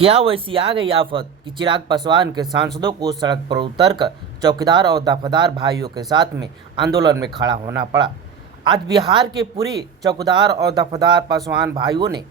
क्या वैसी आ गई आफत कि चिराग पासवान के सांसदों को सड़क पर उतरकर चौकीदार और दफादार भाइयों के साथ में आंदोलन में खड़ा होना पड़ा। आज बिहार के पूरे चौकीदार और दफादार पासवान भाइयों ने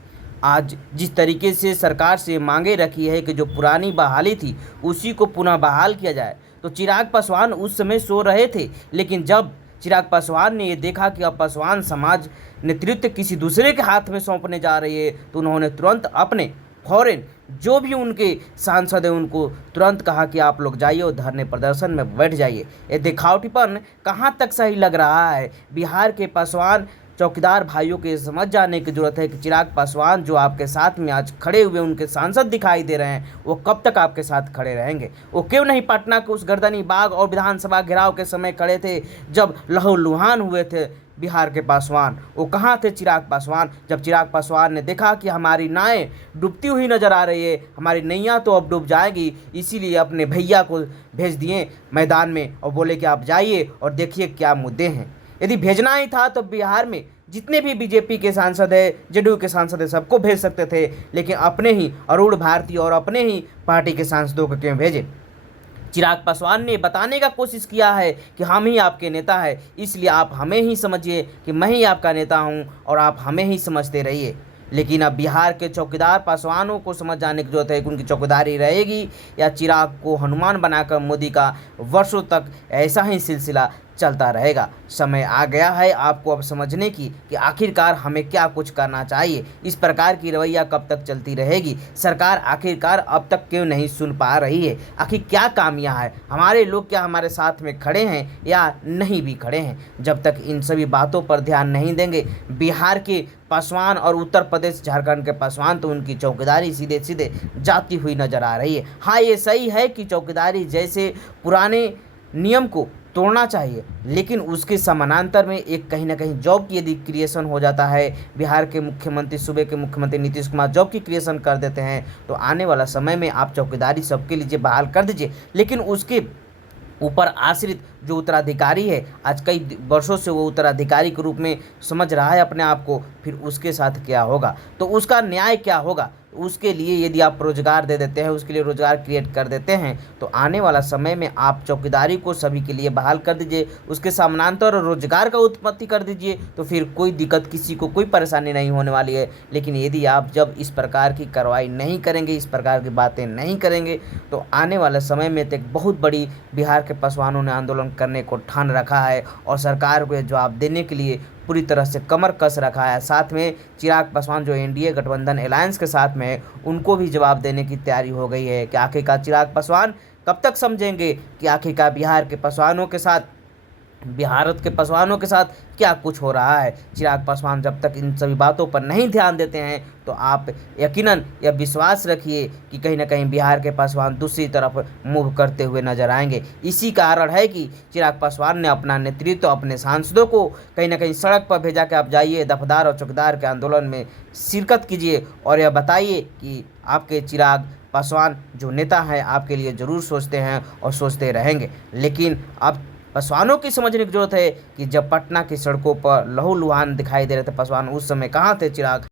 आज जिस तरीके से सरकार से मांगे रखी है कि जो पुरानी बहाली थी उसी को पुनः बहाल किया जाए, तो चिराग पासवान उस समय सो रहे थे। लेकिन जब चिराग पासवान ने ये देखा कि अब पासवान समाज नेतृत्व किसी दूसरे के हाथ में सौंपने जा रही है, तो उन्होंने तुरंत अपने फौरन जो भी उनके सांसद हैं उनको तुरंत कहा कि आप लोग जाइए और धरने प्रदर्शन में बैठ जाइए। ये दिखावटीपन कहाँ तक सही लग रहा है? बिहार के पासवान चौकीदार भाइयों के समझ जाने की जरूरत है कि चिराग पासवान जो आपके साथ में आज खड़े हुए उनके सांसद दिखाई दे रहे हैं, वो कब तक आपके साथ खड़े रहेंगे? वो क्यों नहीं पटना के उस गर्दनी बाग और विधानसभा घेराव के समय खड़े थे जब लहूलुहान हुए थे बिहार के पासवान? वो कहाँ थे चिराग पासवान? जब चिराग पासवान ने देखा कि हमारी नावें डूबती हुई नजर आ रही है, हमारी नैया तो अब डूब जाएगी, इसीलिए अपने भैया को भेज दिए मैदान में और बोले कि आप जाइए और देखिए क्या मुद्दे हैं। यदि भेजना ही था तो बिहार में जितने भी बीजेपी के सांसद है, जेडीयू के सांसद है, सबको भेज सकते थे, लेकिन अपने ही अरुण भारती और अपने ही पार्टी के सांसदों को क्यों भेजे? चिराग पासवान ने बताने का कोशिश किया है कि हम ही आपके नेता हैं, इसलिए आप हमें ही समझिए कि मैं ही आपका नेता हूं और आप हमें ही समझते रहिए। लेकिन अब बिहार के चौकीदार पासवानों को समझ जाने की जरूरत है कि उनकी चौकीदारी रहेगी या चिराग को हनुमान बनाकर मोदी का वर्षों तक ऐसा ही सिलसिला चलता रहेगा। समय आ गया है आपको अब समझने की कि आखिरकार हमें क्या कुछ करना चाहिए। इस प्रकार की रवैया कब तक चलती रहेगी? सरकार आखिरकार अब तक क्यों नहीं सुन पा रही है? आखिर क्या कामियां है? हमारे लोग क्या हमारे साथ में खड़े हैं या नहीं भी खड़े हैं? जब तक इन सभी बातों पर ध्यान नहीं देंगे बिहार के पासवान और उत्तर प्रदेश झारखंड के पासवान तो उनकी चौकीदारी सीधे सीधे जाती हुई नजर आ रही है। हाँ, ये सही है कि चौकीदारी जैसे पुराने नियम को तोड़ना चाहिए, लेकिन उसके समानांतर में एक कहीं ना कहीं जॉब की यदि क्रिएशन हो जाता है, बिहार के मुख्यमंत्री सूबे के मुख्यमंत्री नीतीश कुमार जॉब की क्रिएशन कर देते हैं, तो आने वाला समय में आप चौकीदारी सबके लिए बहाल कर दीजिए। लेकिन उसके ऊपर आश्रित जो उत्तराधिकारी है, आज कई वर्षों से वो उत्तराधिकारी के रूप में समझ रहा है अपने आप को, फिर उसके साथ क्या होगा? तो उसका न्याय क्या होगा? उसके लिए यदि आप रोजगार दे देते हैं, उसके लिए रोजगार क्रिएट कर देते हैं, तो आने वाला समय में आप चौकीदारी को सभी के लिए बहाल कर दीजिए, उसके समानांतर रोजगार का उत्पत्ति कर दीजिए, तो फिर कोई दिक्कत, किसी को कोई परेशानी नहीं होने वाली है। लेकिन यदि आप जब इस प्रकार की कार्रवाई नहीं करेंगे, इस प्रकार की बातें नहीं करेंगे, तो आने वाले समय में तो एक बहुत बड़ी बिहार के पासवानों ने आंदोलन करने को ठान रखा है और सरकार को जवाब देने के लिए पूरी तरह से कमर कस रखा है। साथ में चिराग पासवान जो एनडीए गठबंधन अलायंस के साथ में है, उनको भी जवाब देने की तैयारी हो गई है कि आखिरकार चिराग पासवान कब तक समझेंगे कि आखिरकार बिहार के पासवानों के साथ, भारत के पासवानों के साथ क्या कुछ हो रहा है। चिराग पासवान जब तक इन सभी बातों पर नहीं ध्यान देते हैं, तो आप यकीनन यह विश्वास रखिए कि कहीं ना कहीं बिहार के पासवान दूसरी तरफ मूव करते हुए नजर आएंगे। इसी कारण है कि चिराग पासवान ने अपना नेतृत्व, अपने सांसदों को कहीं ना कहीं सड़क पर भेजा कि आप जाइए, दफदार और चौकीदार के आंदोलन में शिरकत कीजिए और यह बताइए कि आपके चिराग पासवान जो नेता हैं आपके लिए ज़रूर सोचते हैं और सोचते रहेंगे। लेकिन अब पासवानों की समझने की जरूरत है कि जब पटना की सड़कों पर लहूलुहान दिखाई दे रहे थे पासवान, उस समय कहाँ थे चिराग?